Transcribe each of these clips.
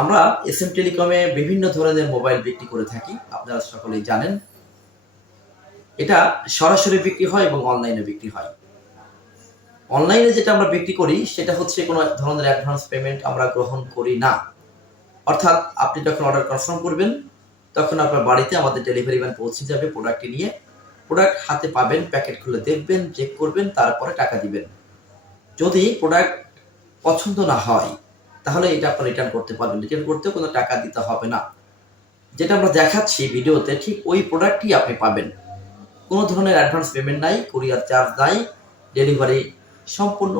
আমরা S M টেলিকমে বিভিন্ন ধরনের মোবাইল বিক্রি করে থাকি, আপনারা সকলেই জানেন। এটা সরাসরি বিক্রি হয় এবং অনলাইনে বিক্রি হয়। অনলাইনে যেটা আমরা বিক্রি করি, সেটা হচ্ছে কোনো ধরনের অ্যাডভান্স পেমেন্ট আমরা গ্রহণ করি না। অর্থাৎ আপনি যখন অর্ডার কনফার্ম করবেন, তখন আপনার বাড়িতে আমাদের ডেলিভারি ম্যান পৌঁছে যাবে প্রোডাক্টটি নিয়ে। প্রোডাক্ট হাতে পাবেন প্যাকেট খুলে দেখবেন চেক করবেন, তারপরে টাকা দিবেন। যদি প্রোডাক্ট পছন্দ না হয় তাহলে এটা আপনি রিটার্ন করতে পারবেন। রিটার্ন করতেও কোনো টাকা দিতে হবে না। যেটা আমরা দেখাচ্ছি ভিডিওতে, ঠিক ওই প্রোডাক্টই আপনি পাবেন। কোনো ধরনের অ্যাডভান্স পেমেন্ট নাই কুরিয়ার চার্জ নাই ডেলিভারি সম্পূর্ণ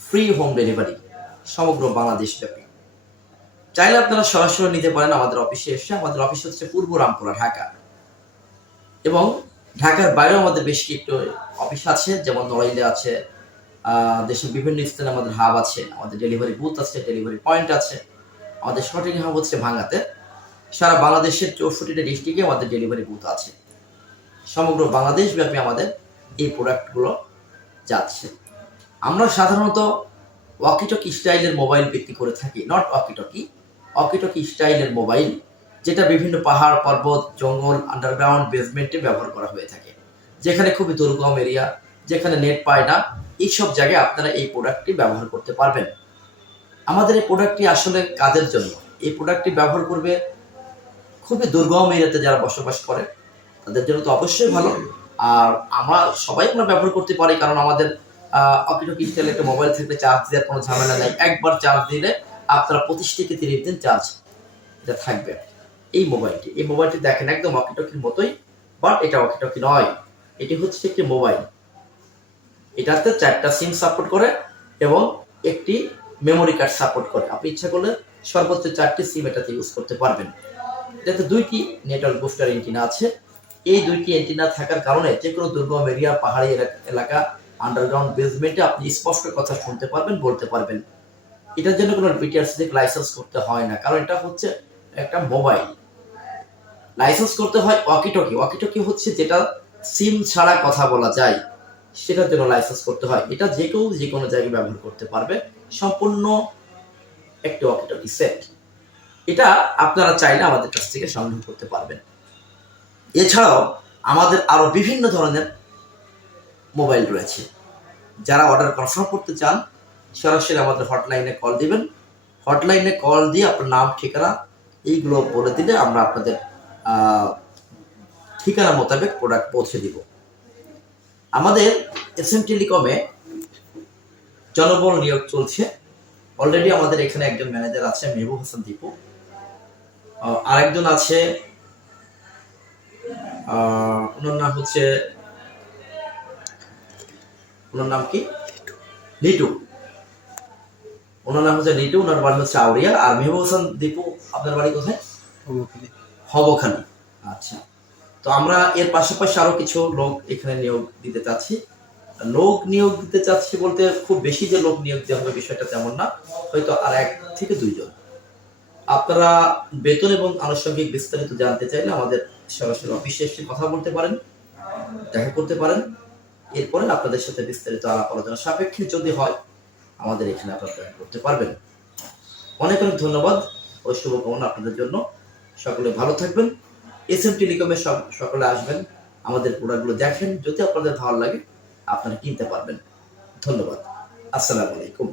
ফ্রি হোম ডেলিভারি সমগ্র বাংলাদেশ ব্যাপী চাইলে আপনারা সরাসরি নিতে পারেন আমাদের অফিসে এসে। আমাদের অফিস হচ্ছে পূর্ব রামপুরা, ঢাকা। এবং ঢাকার বাইরেও আমাদের বেশ কিছু অফিস আছে, যেমন নড়াইলে আছে দেশের বিভিন্ন স্থানে আমাদের হাব আছে, আমাদের ডেলিভারি বুথ আছে ডেলিভারি পয়েন্ট আছে, আমাদের শর্টিং হাব হচ্ছে ভাঙাতে সারা বাংলাদেশের চৌষট্টিটা ডিস্ট্রিক্টে আমাদের ডেলিভারি বুথ আছে। সমগ্র বাংলাদেশ ব্যাপী আমাদের এই প্রোডাক্টগুলো যাচ্ছে। আমরা সাধারণত ওয়াকিটকি স্টাইলের মোবাইল বিক্রি করে থাকি not walkie talkie walkie talkie স্টাইলের মোবাইল যেটা বিভিন্ন পাহাড়, পর্বত, জঙ্গল আন্ডারগ্রাউন্ড বেসমেন্টে ব্যবহার করা হয়ে থাকে। যেখানে খুবই দুর্গম এরিয়া যেখানে নেট পায় না এইসব জায়গায় আপনারা এই প্রোডাক্টটি ব্যবহার করতে পারবেন। আমাদের এই প্রোডাক্টটি আসলে কাদের জন্য। এই প্রোডাক্টটি ব্যবহার করবে খুবই দুর্গম এরিয়াতে যারা বসবাস করে, তাদের জন্য তো অবশ্যই ভালো। আর আমরা সবাই আমরা ব্যবহার করতে পারি, কারণ আমাদের অকিটকি একটা মোবাইল থাকলে চার্জ দেওয়ার কোনো ঝামেলা নেই। একবার চার্জ দিলে আপনারা পঁচিশ থেকে তিরিশ দিন চার্জ এটা থাকবে এই মোবাইলটি এই মোবাইলটি দেখেন একদম অকিটকির মতোই বাট এটা অকিটকি নয়। এটি হচ্ছে একটি মোবাইল এটাতে চারটা সিম সাপোর্ট করে এবং একটি মেমোরি কার্ড সাপোর্ট করে। আপনি ইচ্ছা করলে সর্বোচ্চ চারটি সিম এটাতে ইউজ করতে পারবেন। এটাতে দুইটি নেটওয়ার্ক বুস্টার এন্টিনা আছে। এই দুইটি এন্টিনা থাকার কারণে যে কোনো দুর্গম এরিয়া পাহাড়ি এলাকা- আন্ডারগ্রাউন্ড বেসমেন্টে আপনি স্পষ্ট কথা শুনতে পারবেন, বলতে পারবেন। এটার জন্য কোনো বিটিআরসি লাইসেন্স করতে হয় না। কারণ এটা হচ্ছে একটা মোবাইল লাইসেন্স করতে হয় ওয়াকিটকি ওয়াকিটকি হচ্ছে যেটা সিম ছাড়া কথা বলা যায়। সেটার জন্য লাইসেন্স করতে হয়। এটা যে কেউ যে কোনো জায়গায় ব্যবহার করতে পারবে। সম্পূর্ণ একটি ওয়াকিটকি সেট এটা আপনারা চাইলে আমাদের কাছ থেকে সংগ্রহ করতে পারবেন। এছাড়াও আমাদের আরও বিভিন্ন ধরনের মোবাইল রয়েছে। যারা অর্ডার কনফার্ম করতে চান, সরাসরি আমাদের হটলাইনে কল দিবেন। হটলাইনে কল দিয়ে আপনার নাম, ঠিকানা এইগুলো বলে দিলে আমরা আপনাদের ঠিকানা মোতাবেক প্রোডাক্ট পৌঁছে দিব। আমাদের এস এম টেলিকমে জনবল নিয়োগ চলছে। অলরেডি আমাদের এখানে একজন ম্যানেজার আছে মেহবুব হাসান দীপু। আরেকজন আছে ওনার নাম হচ্ছে ওনার নাম কি? লিটু। ওনার নাম হচ্ছে লিটু ওনার বাড়ি হচ্ছে আউরিয়া আর মেহবুব হাসান দীপু আপনার বাড়ি কোথায়? হবখানি আচ্ছা। তো আমরা এর পাশাপাশি আরও কিছু লোক এখানে নিয়োগ দিতে চাচ্ছি। লোক নিয়োগ দিতে চাচ্ছি বলতে খুব বেশি যে লোক নিয়োগ দেওয়া হবে বিষয়টা তেমন না, হয়তো আর এক থেকে দুইজন। আপনারা বেতন এবং আনুষঙ্গিক বিস্তারিত জানতে চাইলে আমাদের সরাসরি অফিসে এসে কথা বলতে পারেন, দেখা করতে পারেন। এরপরে আপনাদের সাথে বিস্তারিত আলাপ আলোচনা সাপেক্ষে যদি হয়, আমাদের এখানে আপনারা দেখা করতে পারবেন। অনেক অনেক ধন্যবাদ ও শুভকামনা আপনাদের জন্য। সকলে ভালো থাকবেন। এস এম টেলিকমে সব সকলে আসবেন, আমাদের প্রোডাক্টগুলো দেখেন, যদি আপনাদের ভালো লাগে, আপনারা কিনতে পারবেন। ধন্যবাদ। আসসালামু আলাইকুম।